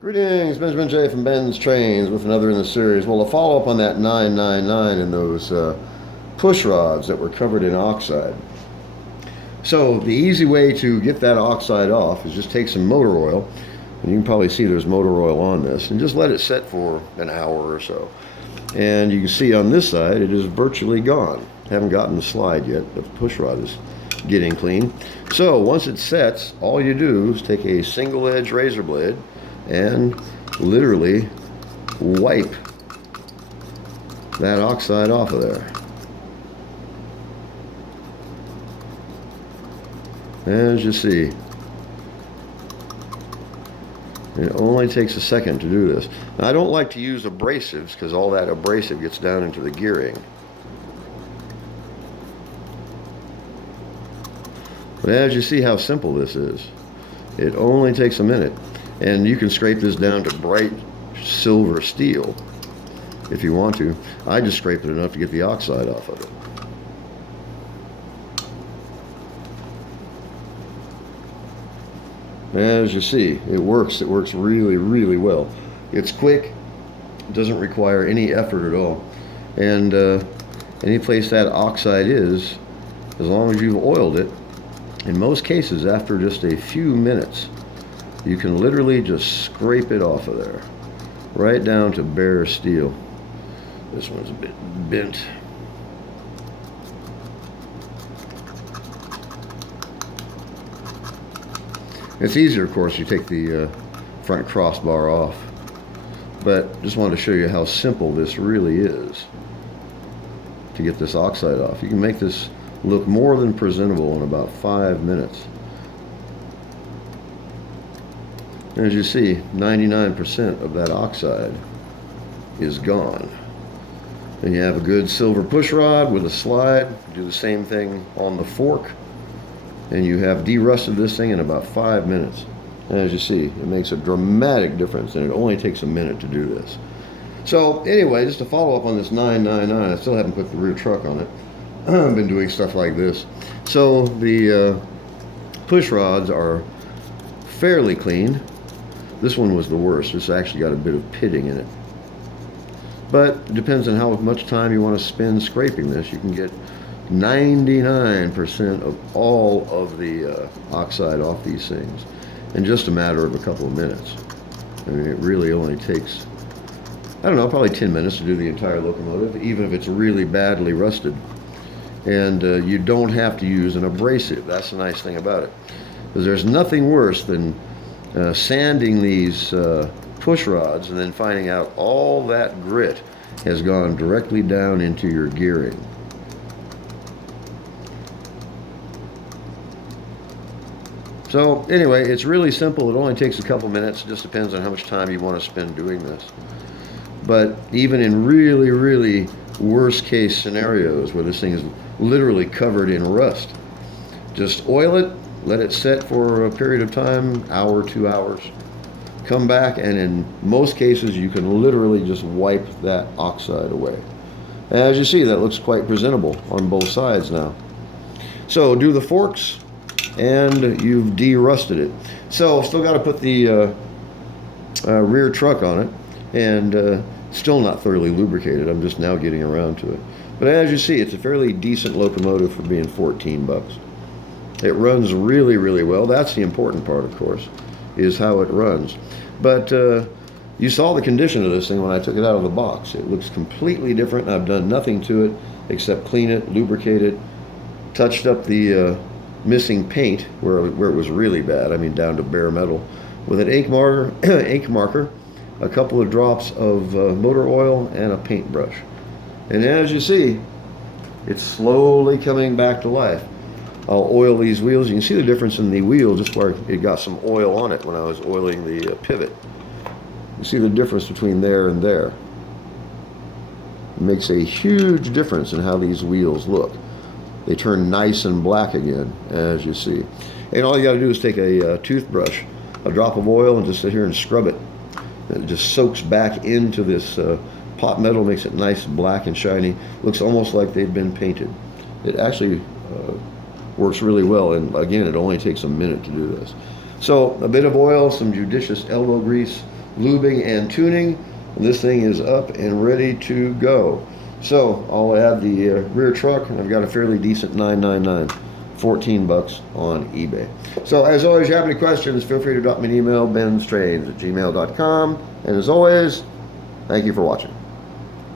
Greetings, Benjamin J. from Ben's Trains with another in the series. Well, a follow-up on that 999 and those push rods that were covered in oxide. So the easy way to get that oxide off is just take some motor oil, and you can probably see there's motor oil on this, and just let it set for an hour or so. And you can see on this side it is virtually gone. Haven't gotten the slide yet, but the push rod is getting clean. So once it sets, all you do is take a single edge razor blade and literally wipe that oxide off of there. As you see, it only takes a second to do this. Now, I don't like to use abrasives because all that abrasive gets down into the gearing. But as you see how simple this is, it only takes a minute. And you can scrape this down to bright silver steel if you want to. I just scrape it enough to get the oxide off of it. As you see, it works. It works really, really well. It's quick. It doesn't require any effort at all. And any place that oxide is, as long as you've oiled it, in most cases, after just a few minutes, you can literally just scrape it off of there, right down to bare steel. This one's a bit bent. It's easier, of course, you take the front crossbar off, but just wanted to show you how simple this really is to get this oxide off. You can make this look more than presentable in about 5 minutes. As you see, 99% of that oxide is gone. And you have a good silver push rod with a slide. Do the same thing on the fork. And you have derusted this thing in about 5 minutes. And as you see, it makes a dramatic difference, and it only takes a minute to do this. So anyway, just to follow up on this 999, I still haven't put the rear truck on it. I've been doing stuff like this. So the push rods are fairly clean. This one was the worst. This actually got a bit of pitting in it. But it depends on how much time you want to spend scraping this. You can get 99% of all of the oxide off these things in just a matter of a couple of minutes. I mean, it really only takes, I don't know, probably 10 minutes to do the entire locomotive, even if it's really badly rusted. And you don't have to use an abrasive. That's the nice thing about it. Because there's nothing worse than sanding these push rods and then finding out all that grit has gone directly down into your gearing. So anyway, it's really simple. It only takes a couple minutes. It just depends on how much time you want to spend doing this. But even in really, really worst case scenarios where this thing is literally covered in rust, just oil it, let it set for a period of time, hour, 2 hours. Come back, and in most cases, you can literally just wipe that oxide away. As you see, that looks quite presentable on both sides now. So do the forks, and you've de-rusted it. So still got to put the rear truck on it, and still not thoroughly lubricated. I'm just now getting around to it. But as you see, it's a fairly decent locomotive for being 14 bucks. It runs really, really well. That's the important part, of course, is how it runs. But you saw the condition of this thing when I took it out of the box. It looks completely different. I've done nothing to it except clean it, lubricate it, touched up the missing paint where it was really bad. I mean, down to bare metal, with an ink marker, a couple of drops of motor oil, and a paintbrush. And as you see, it's slowly coming back to life. I'll oil these wheels. You can see the difference in the wheel just where it got some oil on it when I was oiling the pivot. You see the difference between there and there. It makes a huge difference in how these wheels look. They turn nice and black again, as you see. And all you got to do is take a toothbrush, a drop of oil, and just sit here and scrub it. And it just soaks back into this pot metal, makes it nice, black, and shiny. Looks almost like they've been painted. It actually works really well, and again, it only takes a minute to do this. So a bit of oil, some judicious elbow grease, lubing and tuning. This thing is up and ready to go. So I'll add the rear truck, and I've got a fairly decent 999, 14 bucks on eBay. So as always, if you have any questions, feel free to drop me an email, BENZTRAINZ@gmail.com. And as always, thank you for watching.